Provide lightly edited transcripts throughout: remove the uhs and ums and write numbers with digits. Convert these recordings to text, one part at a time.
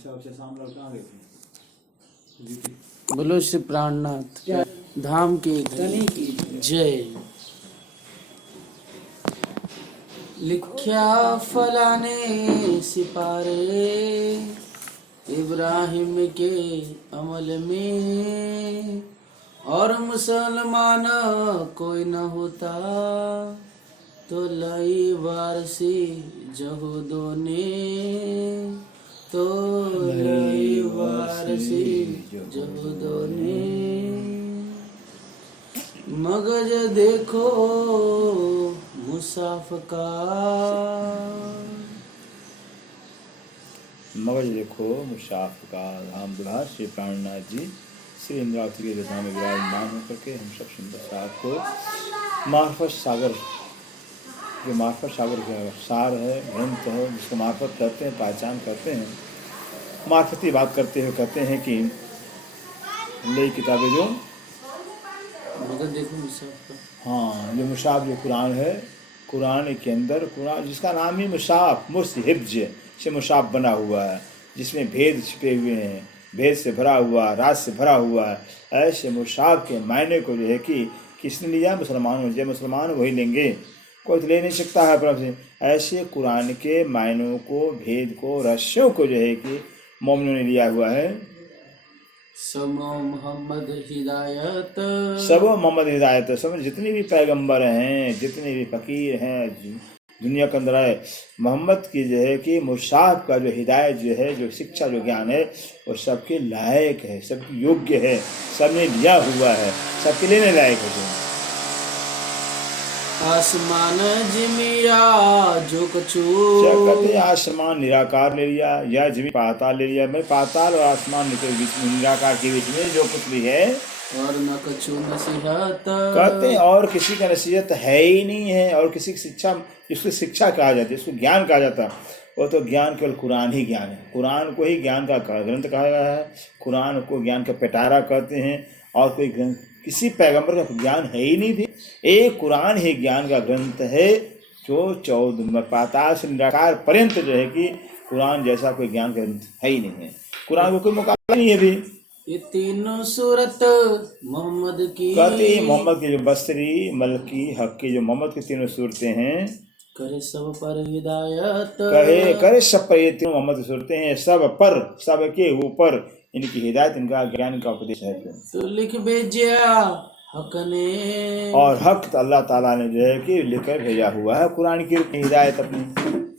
अच्छा शाम लोग कहाँ गए थे? बोलो श्री प्राणनाथ धाम की जय। लिख्या फलाने सिपारे इब्राहिम के अमल में, और मुसलमान कोई न होता तो लाई वारसी जहूदों ने, तो लाई वारसी जहूदों ने। मगज देखो मुसाफ का, मगज देखो मुशाफ का। धाम बुढ़ा श्री प्राणनाथ जी श्री इंद्रावती के धाम में विराजमान होकर के हम सब सुंदर सार को मार्फत सागर, जो मार्फत सागर का सार है, ग्रंथ है, जिसको मार्फत कहते हैं, पहचान करते हैं। मार्फती बात करते हुए कहते हैं कि नई किताबें जो मगज देखो मुसाफ का, हाँ, जो मुशाफ जो कुरान है, कुरान के अंदर कुरान जिसका नाम ही मुशाफ मुस्हिब्ज से मुशाफ बना हुआ है, जिसमें भेद छिपे हुए हैं, भेद से भरा हुआ, राज से भरा हुआ है। ऐसे मुशाफ के मायने को जो है कि किसने लिया? मुसलमान हो जाए, मुसलमान वही लेंगे, कोई तो ले नहीं सकता है अपने से। ऐसे कुरान के मायनों को, भेद को, रहस्यों को जो है कि मोमिनों ने लिया हुआ है। सब मोहम्मद हिदायत, सब मोहम्मद हिदायत, सब जितने भी पैगंबर हैं, जितने भी फकीर हैं दुनिया के अंदर है, मोहम्मद की जो है कि मुशाफ का जो हिदायत जो है, जो शिक्षा, जो ज्ञान है, वो सबके लायक है, सबके योग्य है, सबने लिया हुआ है, सबके लेने लायक है। आसमान जिमिया जो कछु, क्या कहते हैं? आसमान निराकार ले लिया, या जमीन पाताल ले लिया। मैं पाताल और आसमान के बीच में, निराकार के बीच में जो कुछ भी है, और न कछु नसीहत, कहते हैं और किसी का नसीहत है ही नहीं है, और किसी की शिक्षा, जिसको शिक्षा कहा जाता है, जिसको ज्ञान कहा जाता है, वो तो ज्ञान केवल कुरान ही ज्ञान है। कुरान को ही ज्ञान का ग्रंथ कहा गया है, कुरान को ज्ञान का पिटारा कहते हैं, और कोई ग्रंथ किसी पैगंबर का ज्ञान है ही नहीं भी। एक कुरान ही ज्ञान का ग्रंथ है, जो 14 पाताल से निराकार पर्यंत जो है कि कुरान जैसा कोई ज्ञान का ग्रंथ है ही नहीं है। कुरान को कोई मुकाबला नहीं है भी। ये तीनों सूरत मोहम्मद की, कहते हैं मोहम्मद की जो बसरी, मलकी, हक की जो मोहम्मद की तीनों सूरतें हैं, करे सब पर हिदायत, करे सब पर, ये तीनों मोहम्मद की सूरतें हैं, सब पर, सब के ऊपर इनकी हिदायत, इनका ज्ञान, इनका उपदेश है। तो लिख भेजा हक ने, और हक तो अल्लाह ताला ने जो है कि लिखकर भेजा हुआ है कुरान की हिदायत अपनी।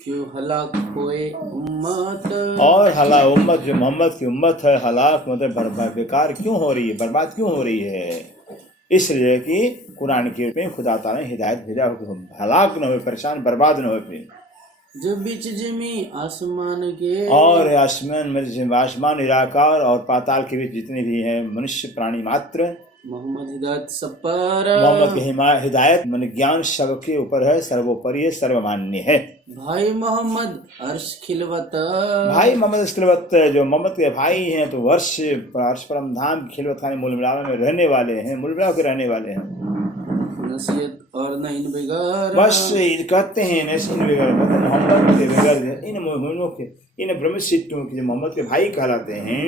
क्यों हलाक हुए उम्मत, और हला उम्मत, जो मोहम्मद की उम्मत है, हलाक मतलब बर्बाद, बेकार क्यों हो रही है, बर्बाद क्यों हो रही है? इसलिए कि कुरान के रूप में खुदा ताला ने हिदायत भेजा हो, हलाक न हो, परेशान बर्बाद न हो। फिर जो बीच जमी आसमान के, और आसमान निराकार और पाताल के बीच जितने भी हैं मनुष्य प्राणी मात्र, मोहम्मद हिदायत सब पर, मोहम्मद की हिदायत मन ज्ञान सबके ऊपर है, सर्वोपरि है, सर्वमान्य है। भाई मोहम्मद अर्श खिलवत, भाई मोहम्मद खिलवत, जो मोहम्मद के भाई हैं तो वर्ष परम धाम खिलवत खाने मुलबला में रहने वाले हैं, मुलबला के रहने वाले हैं। नसीहत और न इन बगैर, बस कहते हैं नसीहत बगैर, मोहम्मद के बगैर, इन मोमिनों के, इन ब्रह्मसिद्धों के जो मोहम्मद के भाई कहलाते हैं,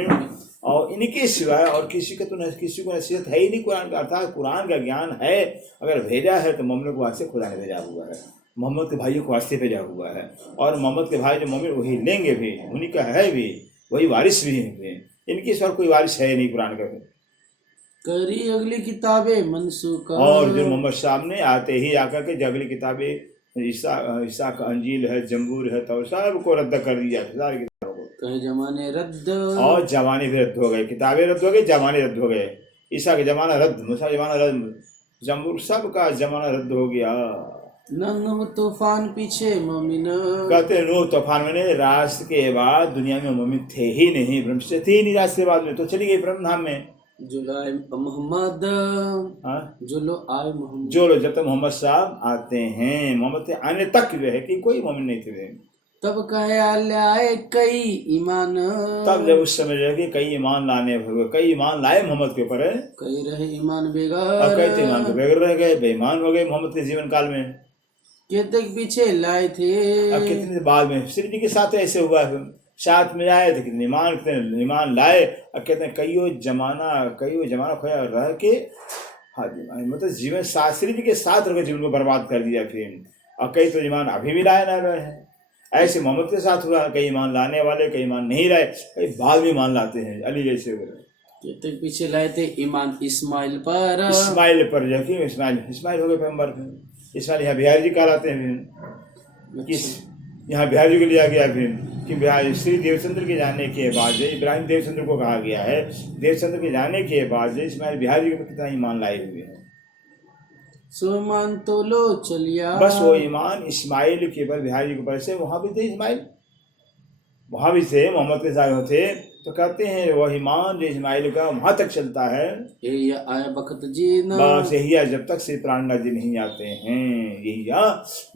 और इनके सिवाय और किसी का तो किसी को नसीहत है ही नहीं कुरान का। अर्थात कुरान का ज्ञान है, अगर भेजा है तो मोमिनों को वास्ते खुदा ने भेजा हुआ है, मोहम्मद के भाइयों को वास्ते भेजा हुआ है। और मोहम्मद के भाई जो मोमिन वही लेंगे भी, उन्हीं का है भी, वही वारिस भी हैं। इनके सिवा कोई वारिस है नहीं कुरान का। करी अगली किताबें मनसूख, और जो मोहम्मद साहब ने आते ही आकर के जो अगली किताबें ईसा का अंजील है, जंबूर है, तो सबको रद्द कर दिया, सारी किताबों को। कहे जमाने रद्द, और जमाने भी रद्द हो गए, किताबें रद्द हो गई, जमाने रद्द हो गए। ईसा का जमाना रद्द, मूसा का जमाना रद्द, जंबूर सब का जमाना रद्द हो गया। नूह तूफान पीछे मोमिन, कहते नूह तूफान में राष्ट्र के बाद दुनिया में मोमिन थे ही नहीं, ब्रह्म से थे ही नहीं राष्ट्र के बाद में, तो चली गई ब्रह्म धाम में। जो लाए मोहम्मद, जो लो आए मोहम्मद, जो लोग जब तक मोहम्मद साहब आते हैं, मोहम्मद से आने तक जो है कि कोई मोमिन नहीं थे। तब कहे आए कई ईमान, तब जब उस समय जो है कि कई ईमान लाने, कई ईमान लाए मोहम्मद के ऊपर है, कई रहे ईमान बेगर, और कई ईमान के बेगर रह गए, बेईमान हो गए मोहम्मद के जीवन काल में। कितने पीछे लाए थे, अब कितने बाद में श्री के साथ ऐसे हुआ है, साथ में आए थे, कितने ईमान लाए, और कहते हैं कईयों जमाना खोया रह के, हाँ जी, मतलब जीवन शास्त्री जी के साथ रह जीवन को बर्बाद कर दिया फिर। और कई तो ईमान अभी भी लाए ना रहे हैं। ऐसे मोहम्मद के साथ हुआ, कई ईमान लाने वाले, कई ईमान नहीं लाए, कई बाद में ईमान लाते हैं, अली जैसे तो पीछे लाए थे ईमान इस्माइल पर जो कि इस्माइल हो गए पैगंबर। इस्माइल यहाँ बिहारी जी कहलाते हैं। किस यहाँ बिहारी जी को लिया गया फिर कि बिहारी श्री देवचंद्र के जाने के बाद जो इब्राहिम देवचंद्र को कहा गया है, देवचंद्र के जाने के बाद जो इस्माइल बिहारी जी को कितना ईमान लाए हुए हैं। सो ईमान तो लो चलिया, बस वो ईमान इस्माइल के ऊपर, बिहारी जी के ऊपर से वहाँ भी थे इस्माइल, वहाँ भी थे, मोहम्मद के साथ होते। तो कहते हैं वह ईमान जो इस्माइल का वहाँ तक चलता है, आया वक्त जी ना, बस यही जब तक श्री प्राणनाथ जी नहीं आते हैं, यही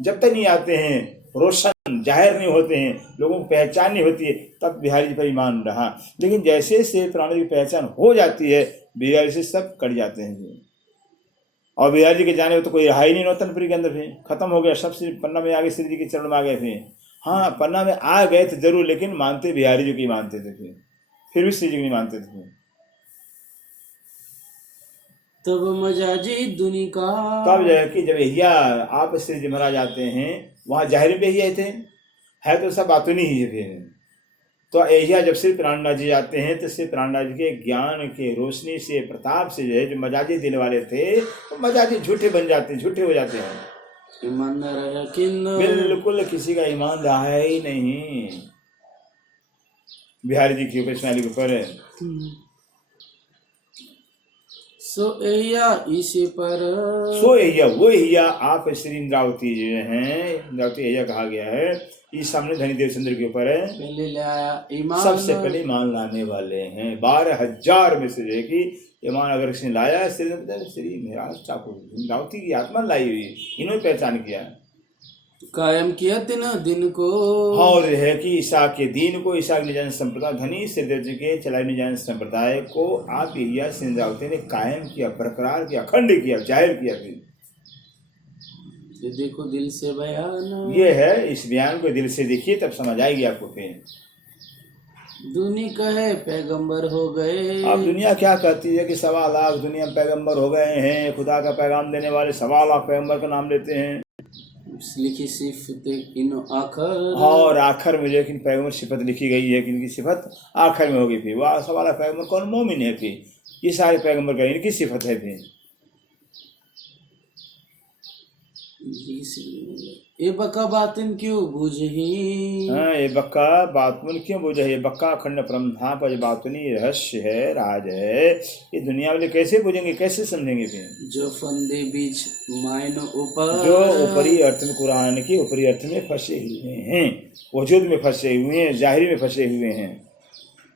जब तक नहीं आते हैं, रोशन जाहिर नहीं होते हैं, लोगों को पहचान नहीं होती है, तब बिहारी जी पर ईमान रहा। लेकिन जैसे श्री प्राणनाथ की पहचान हो जाती है, बिहारी से सब कट जाते हैं। और बिहारी जी के जाने तो कोई रहा ही नहीं नौतनपुरी के अंदर, फिर खत्म हो गया, सब श्री पन्ना में आ गए, श्री जी के चरण में आ गए। फिर हाँ, पन्ना में आ गए थे जरूर, लेकिन मानते बिहारी जी की मानते थे, फिर भी श्री जी नहीं मानते थे। तब मजाजी दुनी का, तब जो है कि जब यहिया आप श्री जी महाराज आते हैं, वहाँ जाहिर में यही थे, है तो सब बातों नहीं है। फिर तो यहिया जब श्री प्राणनाथ जी आते हैं, तो श्री प्राणनाथ जी के ज्ञान के रोशनी से, प्रताप से जो है, जो मजाजी देने वाले थे, तो मजाजी झूठे बन जाते हैं, झूठे हो जाते हैं। ईमान रहा किन, बिल्कुल किसी का ईमान रहा ही नहीं बिहारी जी के ऊपर, इस्माइल के ऊपर। सो एया इसी पर, सो एया वो एया आप श्री इंद्रावती जो हैं, इंद्रावती एया कहा गया है, इस सामने धनी देवचंद्र के ऊपर है, पहले लाया ईमान, सबसे पहले ईमान लाने वाले हैं। 12,000 में से जो है कि ईमान अगर इसने लाया, श्री महाराज ठाकुर इंद्रावती की आत्मा लाई हुई, इन्होंने पहचान किया, कायम किया दिन को, और है कि ईसा के दिन को, ईसा के निजान संप्रदाय, धनी श्रीदेव जी के चलाए निजान संप्रदाय को आप यहिया इंद्रावती ने कायम किया, बरकरार किया, अखंड किया, जाहिर किया। ये देखो दिल से बयान, ये है, इस बयान को दिल से देखिए तब समझ आएगी आपको। फिर दुनिया कहे पैगंबर हो गए, अब दुनिया क्या कहती है कि 1.25 लाख दुनिया में पैगंबर हो गए हैं, खुदा का पैगाम देने वाले 1.25 लाख पैगंबर का नाम लेते हैं, लिखी सिफत इन आखिर, और आखिर में जो कि पैगंबर सिफत लिखी गई है कि इनकी सिफत आखिर में होगी। फिर वह 1.25 लाख पैगंबर कौन मोमिन है, फिर ये सारे पैगंबर का इनकी सिफत है। फिर ये बका बातिन क्यों बूझही, हाँ, ये बक्का बातुन क्यों बूझे, ये बक्का अखंड परमधाम पर बातुनी रहस्य है, राज है, ये दुनिया वाले कैसे बूझेंगे, कैसे समझेंगे। फिर जो फंदे बीच मायनो ऊपर, जो ऊपरी अर्थ में, कुरान के ऊपरी अर्थ में फंसे हुए हैं, वजूद में फंसे हुए हैं, जाहिरी में फंसे हुए हैं,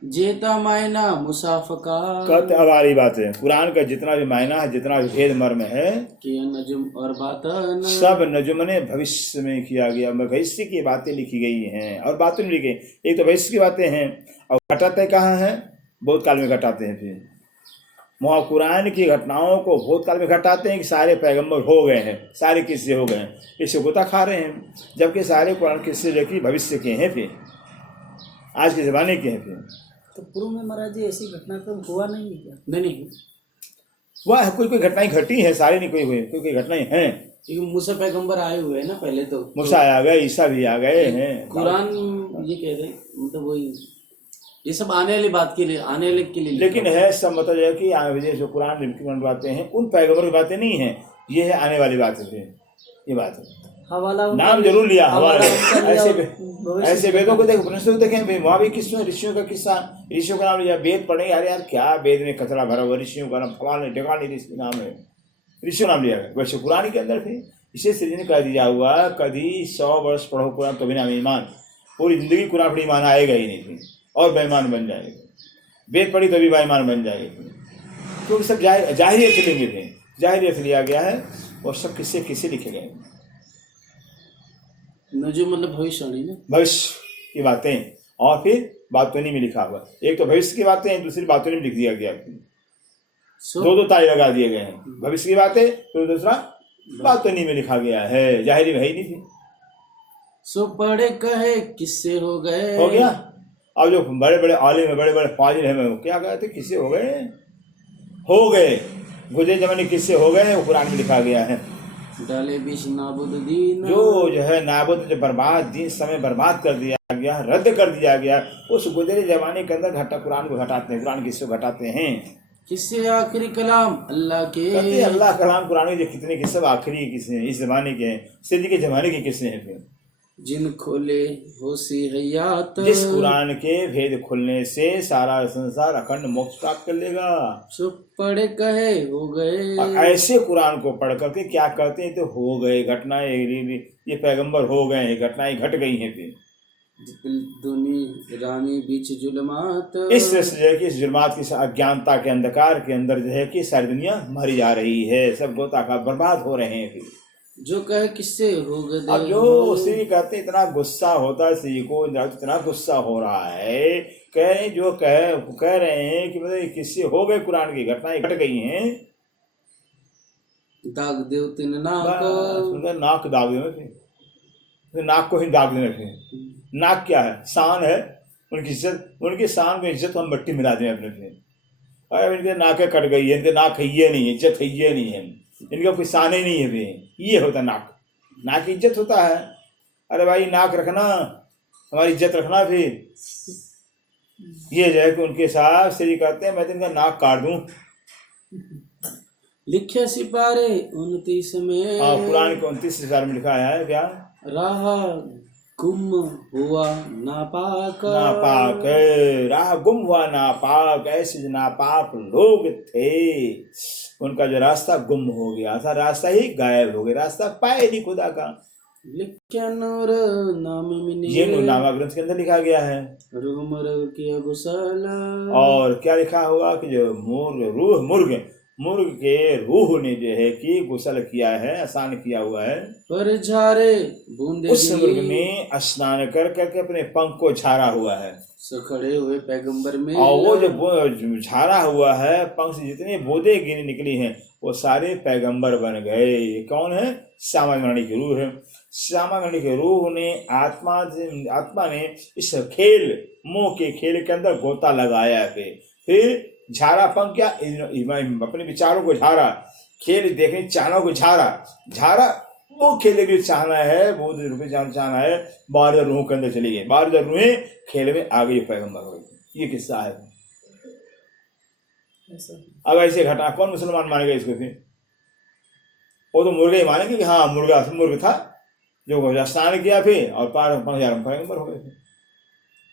जेता मायना मुसाफका, कत हमारी बात है, कुरान का जितना भी मायना है, जितना भी भेद मर्म है, कि नजुम और बातन, सब नजुम ने भविष्य में किया गया, भविष्य की बातें लिखी गई हैं, और बातें लिखी, एक तो भविष्य की बातें हैं, और घटाते कहाँ हैं, भूतकाल में घटाते हैं। फिर वहाँ कुरान की घटनाओं को भूतकाल में घटाते हैं कि सारे पैगंबर हो गए हैं, सारे किस्से हो गए हैं, इससे गोता खा रहे हैं, जबकि सारे कुरान किस्से जो कि भविष्य के हैं, फिर आज के ज़माने के हैं। फिर तो पूर्व में महाराज जी ऐसी घटनाक्रम हुआ नहीं है क्या? नहीं वह कोई घटनाएं घटी हैं, सारी नहीं कोई हुई, कोई घटनाएं हैं, क्योंकि मूसा पैगंबर आए हुए हैं ना पहले, तो मूसा आ गए, ईसा भी आ गए हैं, कुरान ये कह रहे मतलब वही, ये सब आने वाली बात के लिए, आने वाले के लिए, लेकिन है सब मतलब है कि जो कुरान बातें हैं उन पैगंबर की बातें नहीं है, ये है आने वाली बात है। ये बात है, हवाला नाम जरूर लिया, हवाला ऐसे वेदों को देखो, उपनिषदों को देखें, वहाँ भी किसमें ऋषियों का किस्सा, ऋषियों का नाम लिया, वेद पढ़े, अरे यार क्या वेद में कचरा भरा हुआ, ऋषियों का नाम फलाने ढकाने ऋषि नाम है, ऋषियों नाम लिया गया। वैसे कुरान के अंदर फिर इसे श्री ने कह दिया हुआ, कभी 100 वर्ष पढ़ो कुरान तो भी नाम ईमान, पूरी जिंदगी कुरान पढ़ी ईमान आएगा ही नहीं, और बेईमान बन जाएगा, वेद पढ़ी तो भी बेईमान बन जाएगा, क्योंकि सब जाहिर अर्थ लेंगे थे, जाहिर अर्थ लिया गया है, और सब किससे लिखे गए, जो मतलब भविष्यवाणी ना, भविष्य की बातें, और फिर बातोनी में लिखा हुआ, एक तो भविष्य की बातें, दूसरी बातोनी में लिख दिया गया, दो ताले लगा दिए गए हैं, भविष्य की बातें, तो दूसरा बातोनी में लिखा गया है, जाहिरी है ही नहीं थी। सो पढ़े कहे किससे हो गए, हो गया, अब जो बड़े बड़े आलिम है, बड़े बड़े फाजिल हैं, वो क्या कहते किससे हो गए गुजरे जमाने किससे हो गए, वो कुरान में लिखा गया है। डाले बीच नाबुद दीन, जो है नाबुद, जो बर्बाद दीन, समय बर्बाद कर दिया गया, रद्द कर दिया गया, उस गुजरे जमाने के अंदर कुरान को घटाते हैं। कुरान किससे घटाते हैं? किससे? आखिरी कलाम अल्लाह के। कहते हैं अल्लाह कलाम कुरान के जो कितने किस्से आखिरी किस्से हैं, इस जमाने के हैं, सिद्ध के जमाने के किस्से हैं। फिर जिन खोले होशी हयात, जिस कुरान के भेद खुलने से सारा संसार अखंड मोक्ष प्राप्त कर लेगा। सो पढ़े कहे हो गए। और ऐसे कुरान को पढ़ करके क्या कहते हैं, तो हो गए घटनाएं, ये पैगंबर हो गए हैं, घटनाएं घट गई हैं। फिर दुनी रानी बीच जुल्मात, इस तरह से जो है कि इस जुल्मात की अज्ञानता के अंधकार के अंदर जो है कि सारी दुनिया मरी जा रही है, सब गोताखोर बर्बाद हो रहे हैं। फिर जो कहे किससे हो गए। अब जो उसी कहते इतना गुस्सा होता है, स्त्री को इतना गुस्सा हो रहा है, कह रहे हैं कि मतलब किससे हो गए, कुरान की घटनाएं घट गई हैं। दाग देव तीन नाक, नाक दाग देना, नाक को ही दाग देना। फिर नाक क्या है? शान है उनकी इज्जत, उनकी शान में इज्जत हम मिट्टी मिला दें अपने से। अरे इनके नाकें कट गई है, इनके नाक है ये नहीं है, इज्जत है ये नहीं है, इनका कोई शान ही नहीं है। भी ये होता नाक, नाक की इज्जत होता है। अरे भाई नाक रखना, हमारी इज्जत रखना। फिर ये जो है कि उनके साथ श्री कहते हैं मैं तो इनका नाक काट दूं। लिखे सिपारे 29 में, कुरान के 29 सिपारे में लिखा है क्या? राह गुम हुआ नापाक, राह गुम हुआ नापाक। ऐसे जो नापाक लोग थे, उनका जो रास्ता गुम हो गया था, रास्ता ही गायब हो गया, रास्ता पाए नहीं खुदा का। लिखा नूर नाम मिने, ये नूरनामा ग्रंथ के अंदर लिखा गया है। रूह मरग किया गुसल, और क्या लिखा हुआ कि जो मुर्ग के रूह ने जो है कि गुसल किया है, स्नान किया हुआ है। पर झारे बूंदे, उस मुर्ग ने स्नान कर करके अपने पंख को झाड़ा हुआ है। खड़े हुए पैगंबर में, और वो जो झाड़ा हुआ है, पंख से जितने बूंदे गिनी निकली हैं, वो सारे पैगंबर बन गए। कौन है? श्यामागणी की रूह है। श्यामागणी की रूह ने आत्मा ने इस खेल, मोह के खेल के अंदर गोता लगाया। फिर झाड़ा पंख, क्या अपने विचारों को झाड़ा, खेल देखने चाहनों को झाड़ा वो खेलने के लिए चाहना है, बहुत रुपये चाहना है। 12,000 रूहों के अंदर चली गई, 12,000 रूहें खेल में आ गई, पैगंबर हो गई। ये किस्सा है। अब ऐसे घटना कौन मुसलमान मानेगा इसको? फिर वो तो मुर्गे ही मानेंगे कि हाँ मुर्ग था जो स्नान किया फिर, और 5,000 पैगंबर हो गए।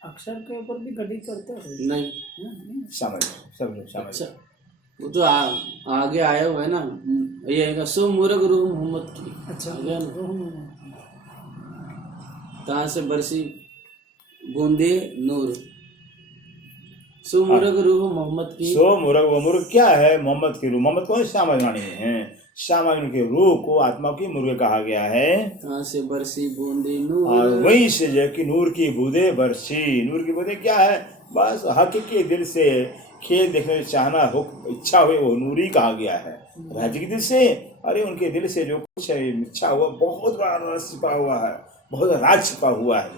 अक्षर के ऊपर भी घटित करते हैं? नहीं, समझ सब लोग समझ। अच्छा, वो तो आगे आया हुआ है ना, ये आएगा सो मुरग रूह मोहम्मद की। अच्छा, आगे कहाँ से बरसी बूंदे नूर, सो मुरग रूह मोहम्मद की। सो मुर्ग क्या है? मोहम्मद की रूह। मोहम्मद कौन? श्यामागणी है। श्यामागणी की रूह को आत्मा की मुर्ग कहा गया है। कहाँ से बरसी बूंदे नूर, और वहीं से जो कि नूर की बूंदे बरसी। नूर की बूंदे क्या है? बस हकीकी दिल से खेल देखने चाहना हो, इच्छा हुई, वो नूरी कहा गया है। राज्य के दिल से, अरे उनके दिल से जो कुछ इच्छा हुआ, बहुत बड़ा राज छिपा हुआ है, बहुत राज छिपा हुआ है।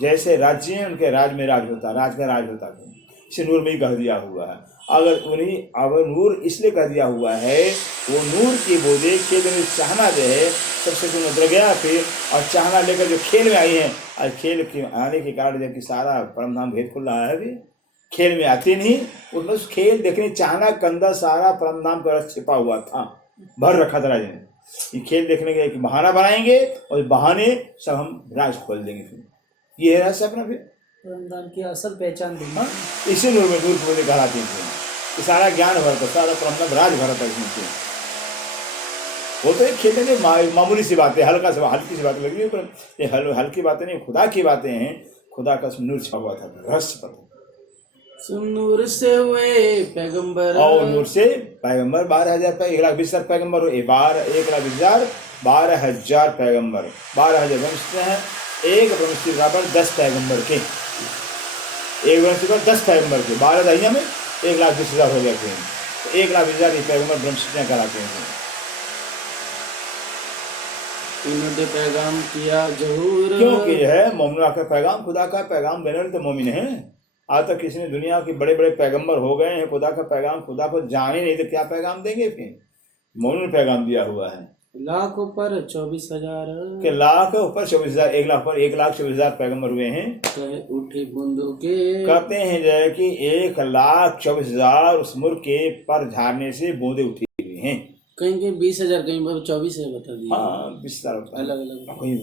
जैसे राज्य है, उनके राज में राज होता, राज का राज होता है, इसे नूर में ही कह दिया हुआ है। अगर नूर इसलिए कह दिया हुआ है, वो नूर की बूंदे खेल में चाहना जो है सबसे उतर गया। फिर और चाहना लेकर जो खेल में आई है, और खेल के आने के कारण जबकि सारा परम धाम भेद खुल रहा है, अभी खेल में आती नहीं, उसमें खेल देखने चाहना कंधा सारा परम धाम का रस छिपा हुआ था, भर रखा था राजा ने। ये खेल देखने का एक बहाना बनाएंगे, और बहाने सब हम राज खोल देंगे। फिर ये है राज अपना, फिर परमधाम की असल पहचान देंगे। इसी नूर में नूर को कहलाते हैं। सारा ज्ञान भरता, सारा परम राज भरता इसमें। वो तो एक खेलने में मामूली सी बातें, हल्की सी बातें लगी, पर ये हल्की बातें नहीं, खुदा की बातें हैं। खुदा का नूर छपा हुआ था, रहस्य पता। नूर से हुए पैगंबर, और नूर से पैगंबर 12,000 1,20,000 पैगंबर, 1,20,000 12,000 पैगंबर, 12,000 वंश हैं। एक वंश के बराबर 10 पैगंबर के, एक वंश पर 10 पैगंबर के, 12 दहिया में 1,20,000 हो गए थे। 1,20,000 ये पैगंबर ब्रह्मशिष्टियाँ कराते हैं। इन्होंने पैगाम किया जहूर। क्योंकि है मोमिन का पैगाम, खुदा का पैगाम देने वाले तो मोमिन हैं। आज तक किसी ने दुनिया के बड़े बड़े पैगंबर हो गए हैं, खुदा का पैगाम खुदा को जाने नहीं तो क्या पैगाम देंगे फिर। मोमिन ने पैगाम दिया हुआ है। लाखों पर 24,000 के लाख ऊपर 24,000, 1 लाख पर 1,24,000 पैगंबर हुए हैं। कहे उठे बूंदों के। कहते हैं जो है कि 1,24,000 उस मुल्क के पर झाड़ने से बूंदे उठी हुई हैं। कहीं के 20,000, कहीं पर 24 है, बता दिए। हाँ, विस्तार अलग अलग कोई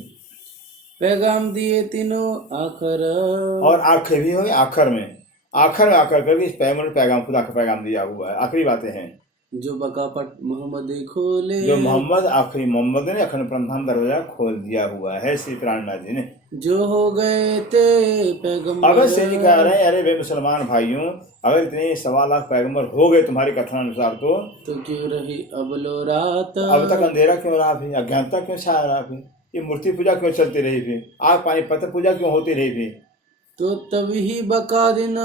पैगाम दिए तीनों आखिर। और आखिर भी हो गए, आखिर में आखिर करके इस पैगंबर पैगाम खुदा का पैगाम दिया हुआ है। आखिरी बातें हैं जो बकापट मोहम्मद खोले। जो मोहम्मद आखिरी मोहम्मद ने अखंड प्रधान दरवाजा खोल दिया हुआ है श्री प्राणनाथ जी ने। जो हो गए थे पैगंबर। अगर से जी कह रहे हैं, अरे वे मुसलमान भाइयों, अगर इतने 1.25 लाख पैगंबर हो गए तुम्हारे कथनानुसार तो क्यों रही अब लो रात। अब तक अंधेरा क्यों रहा फिर, अज्ञानता क्यों छाया रहा फिर, ये मूर्ति पूजा क्यों चलती रही फिर, आग पानी पत्थर पूजा क्यों होती रही फिर। तो तभी बका दिन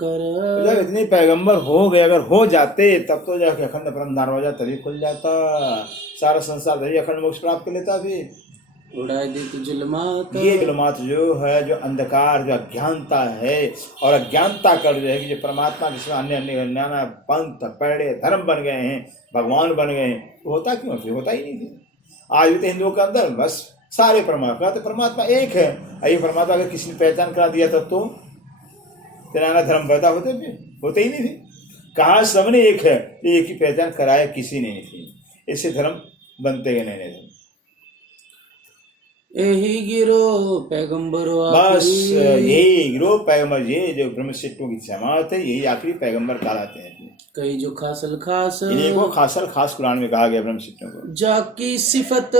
कर। जब इतने पैगंबर हो गए, अगर हो जाते तब तो जाके अखंड परम दरवाजा तभी खुल जाता, सारा संसार तभी अखंड मोक्ष प्राप्त कर लेता फिर। उड़ाए दी तो जुल्मात। ये जुल्मात जो है, जो अंधकार, जो अज्ञानता है, और अज्ञानता कर जो है कि जो परमात्मा के सिवा अन्य अन्य नाना पंथ पेड़े धर्म बन गए हैं, भगवान बन गए हैं, तो होता क्यों फिर, होता ही नहीं फिर। आज भी तो हिंदुओं के अंदर बस सारे परमात्मा तो परमात्मा एक है। ये परमात्मा अगर किसी ने पहचान करा दिया तब तो नाना धर्म पैदा होते ही नहीं थे। कहा सबने एक है, एक ही पहचान कराया किसी ने नहीं थी। इससे धर्म बनते गए नए धर्म। यही गिरो पैगंबरों बस यही गिरो पैगंबर, ये जो ब्रह्मशिष्टों की जमात है, यही आखिरी पैगंबर कहलाते हैं। कई जो खासल खास। इन्हीं को खासल खास कुरान में कहा गया ब्रह्मशिष्टों को। जाकी सिफत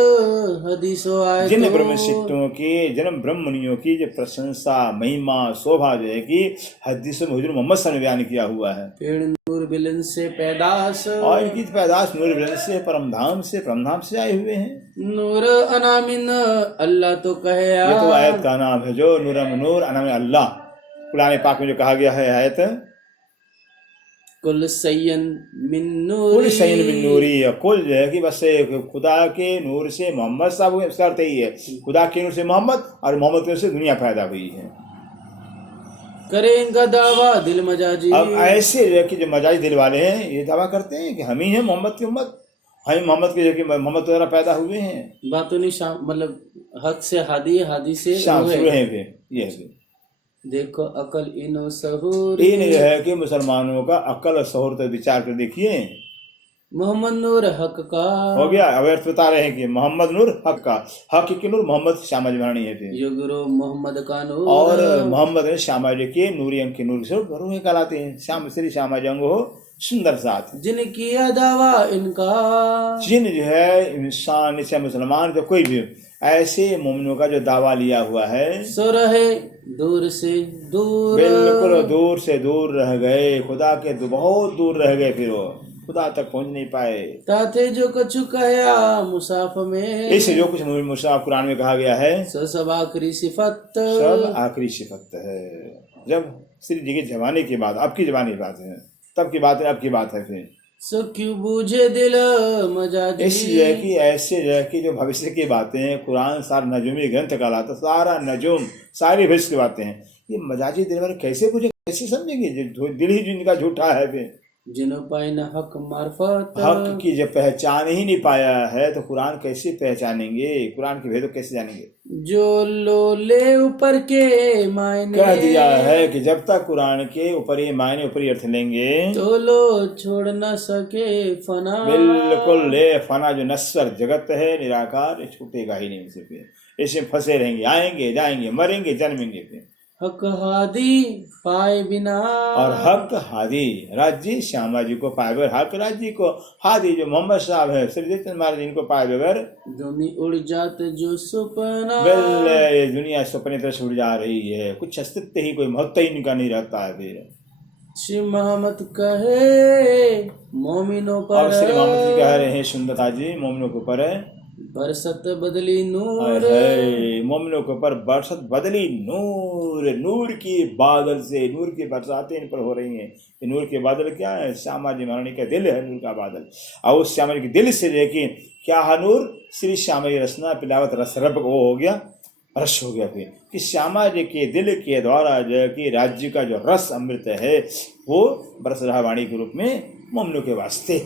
हदीसों आए जिन ब्रह्मशिष्टों की, जिन ब्रह्मनियों की जो प्रशंसा महिमा शोभा जो है कि हदीसों में हुजूर मोहम्मद सल्लल्लाहु अलैहि वसल्लम ने बयान किया हुआ है। पेड़ नूर बिलन से पैदास। और इनकी पैदाश नूर बिलन से परमधाम से आए हुए हैं। नूर अनामिन अल्लाह तो कहे। ये तो आयत का नाम है, जो नूर अनामिन अल्लाह कुरान पाक में जो कहा गया है आयत, कुल सैयन मिन नूरी, कुल जो है कि बस खुदा के नूर से मोहम्मद साहब, उसका अर्थ यही है खुदा के नूर से मोहम्मद, और मोहम्मद के नूर से दुनिया पैदा हुई है। करेंगे दावा दिल मजाजी। अब ऐसे जो है कि जो मजाजी दिल वाले हैं ये दावा करते हैं कि हम ही हैं मोहम्मद की उम्मत, हम मोहम्मद के जो कि मोहम्मद द्वारा पैदा हुए हैं। बातों नहीं मतलब हक से हादी, हादी से शाम शुरू है फिर ये है। देखो अकल इनो सहूर। इन जो है कि मुसलमानों का अकल और सहूर पर विचार कर देखिए। मोहम्मद नूर हक का हो गया। अब बता रहे हैं कि मोहम्मद नूर हक का, हक की नूर मोहम्मद श्यामाजी वाणी है फिर। युगरो मोहम्मद का नूर, और मोहम्मद श्यामाजी के नूरी अंग के नूर से रूहें कहलाते हैं। श्याम श्री श्यामाजी अंग हो सुंदर साथ, जिन किया दावा इनका। जिन जो है इंसान से मुसलमान जो कोई भी ऐसे मोमिनों का जो दावा लिया हुआ है, सो रहे दूर से दूर, बिल्कुल दूर से दूर रह गए, खुदा के बहुत दूर रह गए, फिर वो खुदा तक पहुंच नहीं पाए। ताते जो कछु कहा मुसाफ में, इसे जो कुछ मुसाफ कुरान में कहा गया है सब आखिरी सिफत, सब आखिरी सिफत है। जब श्री जी के जमाने की बात, अब की जमाने की बात है, तब की बात है, अब की बात है फिर। सो क्यों बूझे दिल मजाजी। इसलिए कि ऐसे जो है कि जो भविष्य की बातें हैं, कुरान सारा नजूमी ग्रंथ कहलाता, सारा नजूम सारी भविष्य की बातें हैं, ये मजाजी दिल वाले कैसे पूछे, कैसे समझेंगे, जो दिल ही जिनका झूठा है फिर। जिन्हों पाई न हक मार्फत, हक की जब पहचान ही नहीं पाया है तो कुरान कैसे पहचानेंगे, कुरान के भेद कैसे जानेंगे। जो लोले ऊपर के मायने कह दिया है कि जब तक कुरान के ऊपर ये मायने ऊपर ही अर्थ लेंगे तो लो छोड़ न सके फना। बिल्कुल ले फना जो नश्वर जगत है निराकार, छूटेगा ही नहीं उनसे, फिर इसमें फंसे रहेंगे, आएंगे जाएंगे, मरेंगे जन्मेंगे फिर। हक हादी पाए बिना, और हक हादी राज्य श्यामा जी को पाए बगैर, हक राज्य को हादी जो मोहम्मद साहब है श्री देव चंद महाराज इनको पाए बगैर दुनिया उड़ जात जो सुपना। ये दुनिया सपने तरह से उड़ जा रही है, कुछ अस्तित्व ही कोई महत्व ही इनका नहीं रहता है फिर। श्री मोहम्मद कहे मोमिनों पर, और श्री मोहम्मद जी कह रहे हैं सुंदरता जी मोमिनों के ऊपर बरसत बदली नूर हाय मोमिनों के ऊपर बरसत बदली नूर, नूर की बादल से नूर की बरसातें इन पर हो रही हैं। ये नूर के बादल क्या है? श्यामा जी महारानी का दिल है नूर का बादल। और उस श्यामा जी के दिल से देखिए क्या है नूर, श्री श्यामा जी रसना पिलावत रस रब वो हो गया, रस हो गया। फिर कि श्यामा जी के दिल के द्वारा जो है कि राज्य का जो रस अमृत है वो बरस रहा वाणी के रूप में मोमिनों के वास्ते।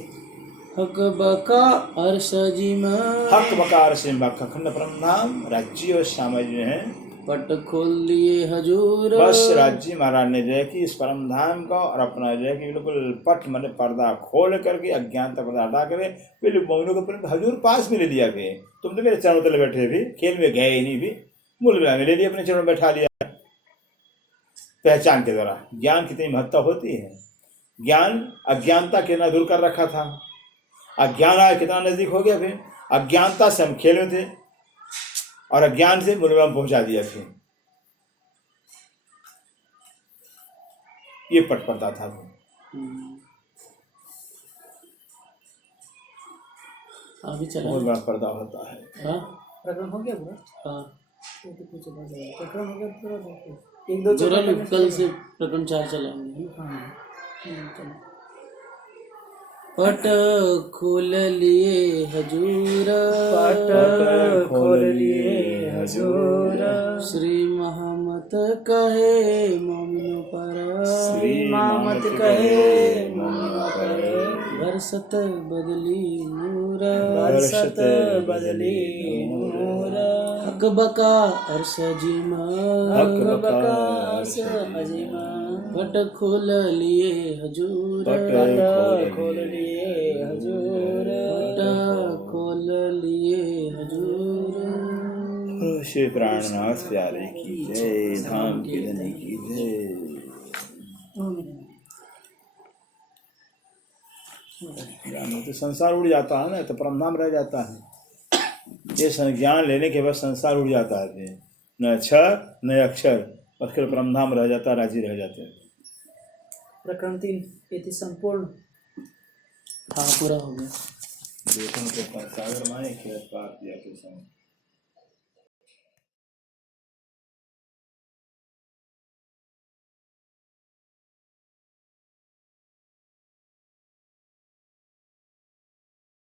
हक बका अर्श जिमा हक बकार से खंड परम नाम राज्य और श्यामा जी हैं पट खोल लिए हजूर। बस राज्य महाराज ने जो है कि इस परम धाम का और अपना जो है कि बिल्कुल पट मन पर्दा खोल करके अज्ञानता पर्दा हटा करे बिल्कुल मोमिनों को हजूर पास में ले लिया गए। तुम तो मेरे चरणों तले बैठे भी, खेल में गए ही नहीं भी, मूल विला में ले लिया, अपने चरणों में बैठा लिया। पहचान के द्वारा ज्ञान कितनी महत्ता होती है। ज्ञान अज्ञानता कितना दूर कर रखा था, अज्ञान आज कितना नजदीक हो गया। फिर अज्ञानता से हम खेले थे और अज्ञान से मूलविला में पहुंचा दिया। फिर ये पट पड़ता था वो। अभी चला बहुत बड़ा पर्दा होता है। हाँ प्रकरण हो गया पूरा? हाँ प्रकरण हो गया पूरा? एक दो जरूर कल से प्रकरण 4 चलाएंगे। हाँ पट खोल लिए हजूर, पट खोल लिए हजूर, श्री महामत कहे मोमिनों पर, श्री मामत कहे मोमिनों पर, बरसत बदली नूर, बरसत बदली नूर, हक बका अर्श जिमा, हक बका अर्श अजीमा, पट खोल लिए हजूर, पट खोल लिए हजूर, पट खोल लिए हजूर। श्री प्राणनाथ प्यारे की जय, धाम की धनी की जय। तो संसार उड़ जाता है ना, तो परमधाम रह जाता है। ये ज्ञान लेने के बाद संसार उड़ जाता है, न अक्षर न अक्षर, उसके परमधाम रह जाता, राजी रह जाते हैं। प्रकरण 3 ये संपूर्ण। हाँ पूरा हो गया। देखो सागर माए खेत पार दिया के संग।